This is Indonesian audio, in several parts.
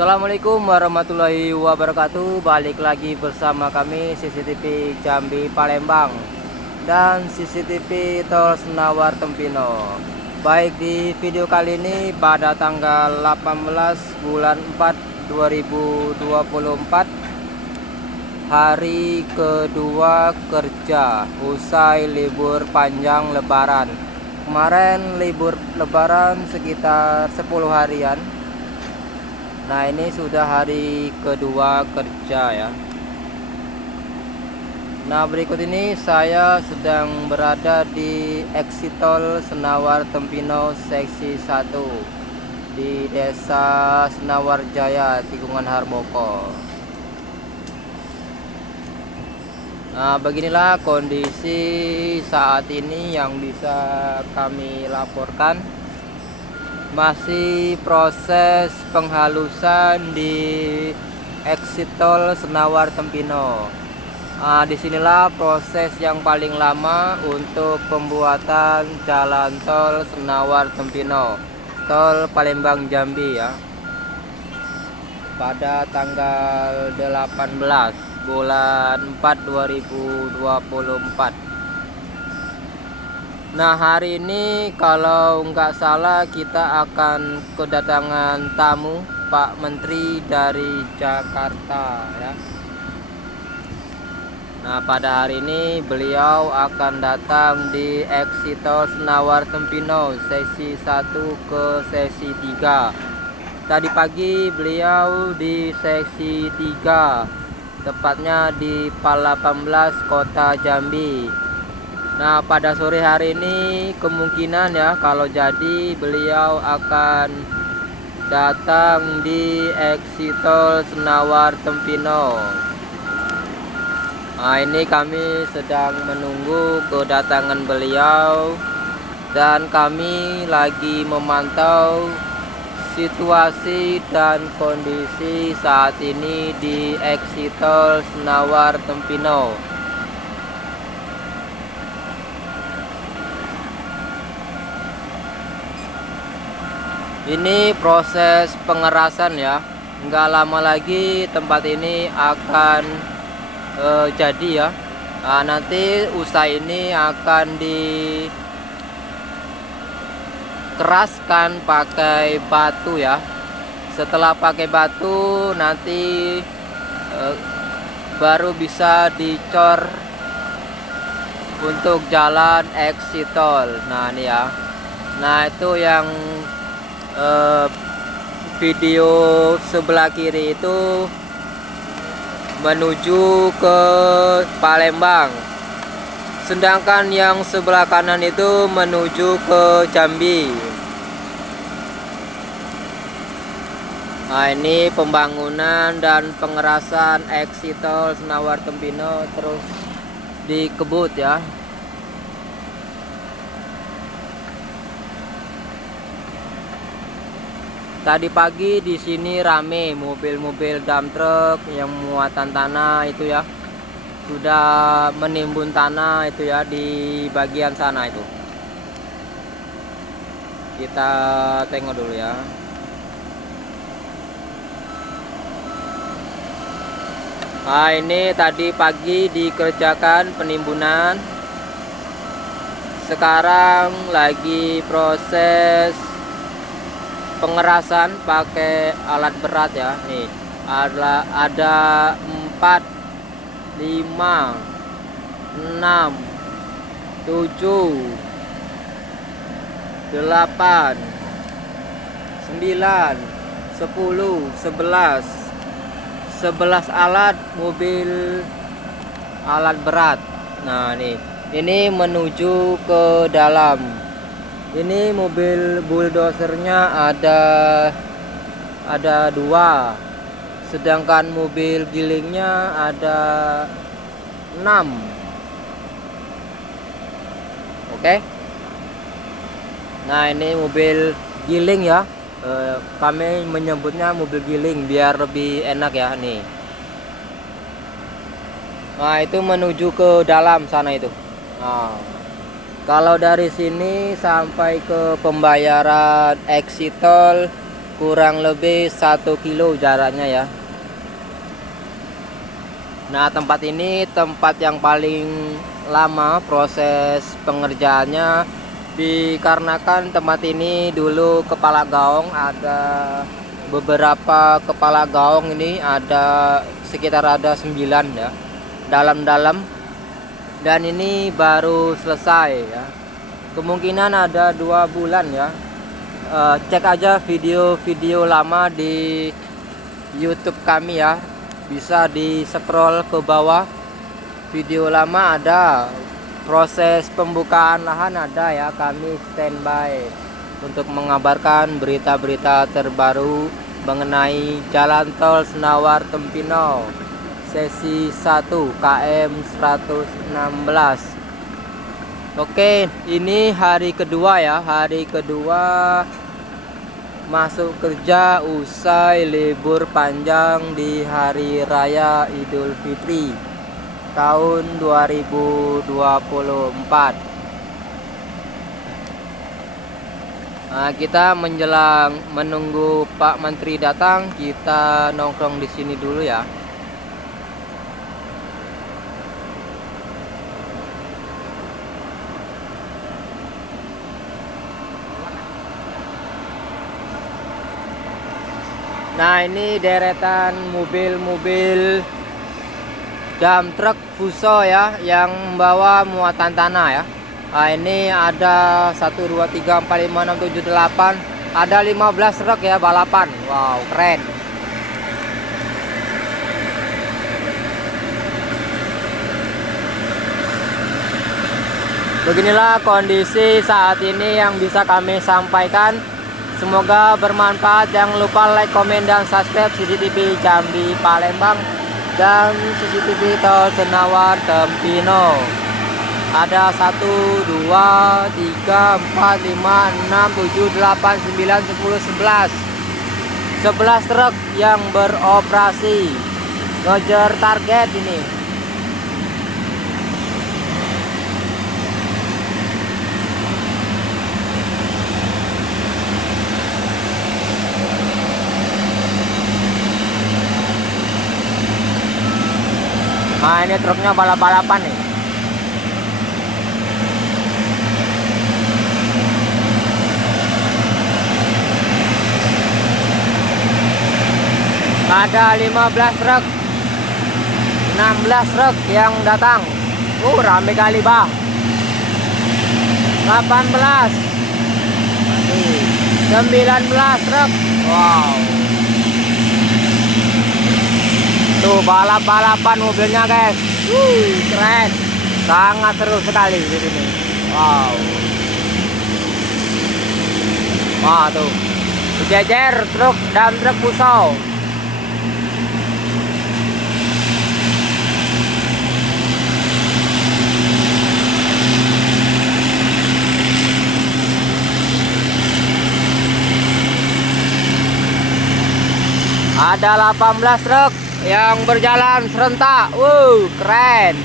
Assalamualaikum warahmatullahi wabarakatuh. Balik lagi bersama kami CCTV Jambi Palembang dan CCTV Tol Senawar Tempino. Baik, di video kali ini pada tanggal 18 bulan 4 2024, hari kedua kerja usai libur panjang lebaran. Kemarin libur lebaran sekitar 10 harian. Nah, ini sudah hari kedua kerja ya. Nah, berikut ini saya sedang berada di exit tol Senawar Tempino seksi 1 di Desa Senawar Jaya, Tikungan Harmoko. Nah, beginilah kondisi saat ini yang bisa kami laporkan. Masih proses penghalusan di exit tol Senawar Tempino. Disinilah proses yang paling lama untuk pembuatan jalan tol Senawar Tempino, tol Palembang Jambi ya. Pada tanggal 18 bulan 4 2024. Nah, hari ini kalau nggak salah kita akan kedatangan tamu Pak Menteri dari Jakarta ya. Nah, pada hari ini beliau akan datang di exit tol Senawar Tempino sesi 1 ke sesi 3. Tadi pagi beliau di sesi 3, tepatnya di Pal 18 Kota Jambi. Nah, pada sore hari ini kemungkinan ya, kalau jadi beliau akan datang di exit tol Senawar Tempino. Nah, ini kami sedang menunggu kedatangan beliau dan kami lagi memantau situasi dan kondisi saat ini di exit tol Senawar Tempino. Ini proses pengerasan ya. Nggak lama lagi tempat ini akan jadi ya. Nah, nanti usai ini akan dikeraskan pakai batu ya. Setelah pakai batu nanti baru bisa dicor untuk jalan exit tol. Nah, ini ya. Nah, itu yang video sebelah kiri itu menuju ke Palembang, sedangkan yang sebelah kanan itu menuju ke Jambi. Nah, ini pembangunan dan pengerasan exit tol Senawar Tempino terus dikebut ya. Tadi pagi di sini rame mobil-mobil dump truck yang muatan tanah itu ya. Sudah menimbun tanah itu ya di bagian sana itu. Kita tengok dulu ya. Nah, ini tadi pagi dikerjakan penimbunan. Sekarang lagi proses pengerasan pakai alat berat ya. Nih ada 4, 5, 6, 7, 8, 9, 10, 11 alat mobil alat berat. Nah, nih ini menuju ke dalam. Ini mobil bulldozernya ada 2, sedangkan mobil gilingnya ada 6. Oke. Nah, ini mobil giling ya. Kami menyebutnya mobil giling biar lebih enak ya nih. Nah, itu menuju ke dalam sana itu. Nah, kalau dari sini sampai ke pembayaran exit tol kurang lebih 1 kilo jaraknya ya. Nah, tempat ini tempat yang paling lama proses pengerjaannya, dikarenakan tempat ini dulu kepala gaong, ada beberapa kepala gaong ini, ada sekitar 9 ya, dalam-dalam, dan ini baru selesai ya. Kemungkinan ada 2 bulan ya. Cek aja video-video lama di YouTube kami ya, bisa di scroll ke bawah. Video lama ada, proses pembukaan lahan ada ya. Kami standby untuk mengabarkan berita-berita terbaru mengenai Jalan Tol Senawar Tempino sesi 1 KM 116. Oke, ini hari kedua ya, hari kedua masuk kerja usai libur panjang di Hari Raya Idul Fitri tahun 2024. Nah, kita menjelang menunggu Pak Menteri datang, kita nongkrong di sini dulu ya. Nah, ini deretan mobil-mobil dump truck Fuso ya, yang membawa muatan tanah ya. Nah, ini ada 1 2 3 4 5 6 7 8, ada 15 truk ya balapan. Wow, keren. Beginilah kondisi saat ini yang bisa kami sampaikan. Semoga bermanfaat. Jangan lupa like, komen, dan subscribe CCTV Jambi Palembang dan CCTV Tol Senawar Tempino. Ada 1 2 3 4 5 6 7 8 9 10 11 truk yang beroperasi, ngejar target ini. Nah, ini truknya balap-balapan nih. Ada 15 truk, 16 truk yang datang. Rame kali bang. 18, 19 truk. Wow. Tuh balap-balapan mobilnya guys. Keren. Sangat seru sekali di sini. Wow. Wah, tuh. Sejajar truk dan truk Fuso. Ada 18 truk yang berjalan serentak. Keren.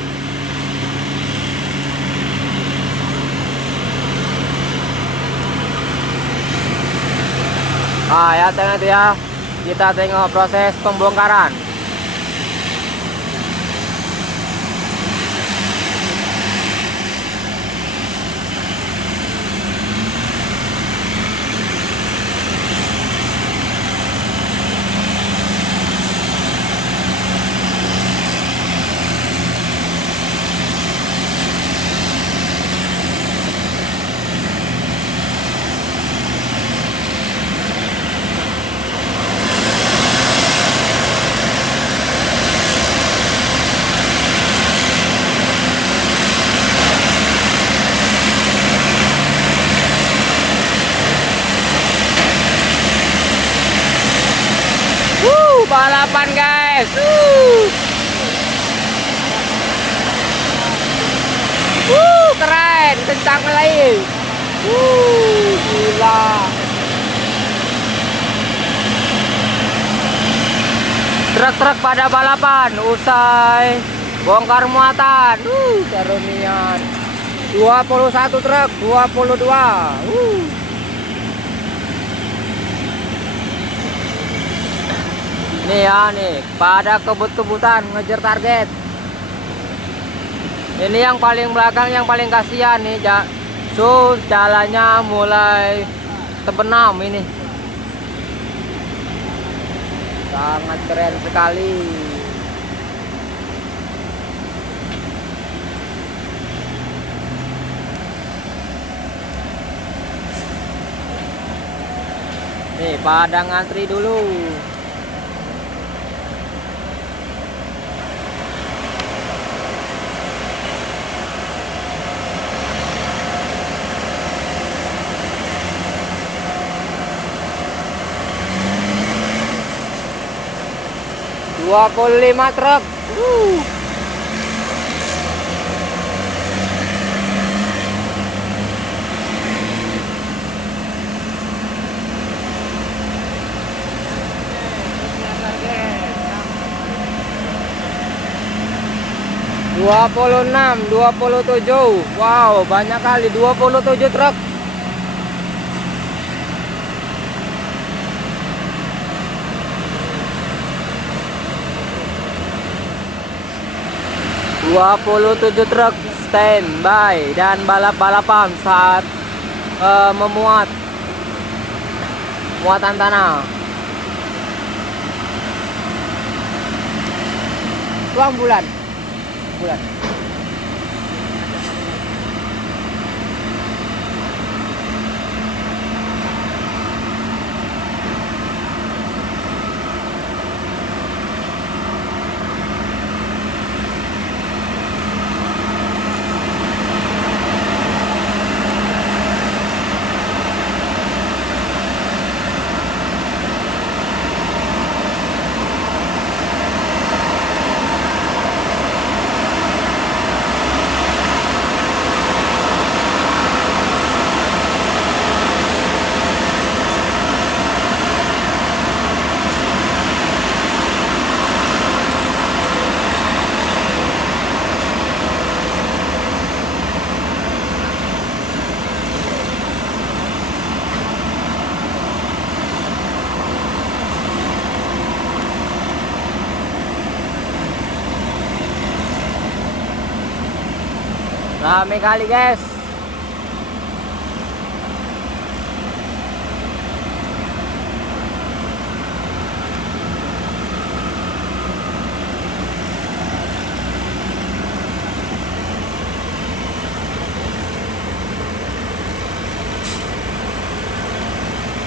Nah, ya tengok itu ya. Kita tengok proses pembongkaran. Balapan guys. Keren, kencang lagi. Gila. Truk-truk pada balapan usai bongkar muatan. Karunian. 21 truk, 22. Nih ya nih, pada kebut-kebutan ngejar target. Ini yang paling belakang yang paling kasihan nih, jalannya mulai terbenam ini. Sangat keren sekali. Nih, pada ngantri dulu. Dua puluh 25 truk. Dua puluh 27. Wow, banyak kali 27 truk. Dua puluh 27 truk standby dan balap-balapan saat memuat muatan tanah. Tuang bulan. Rame kali guys.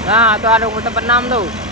Nah, tuh ada muter 6 tuh.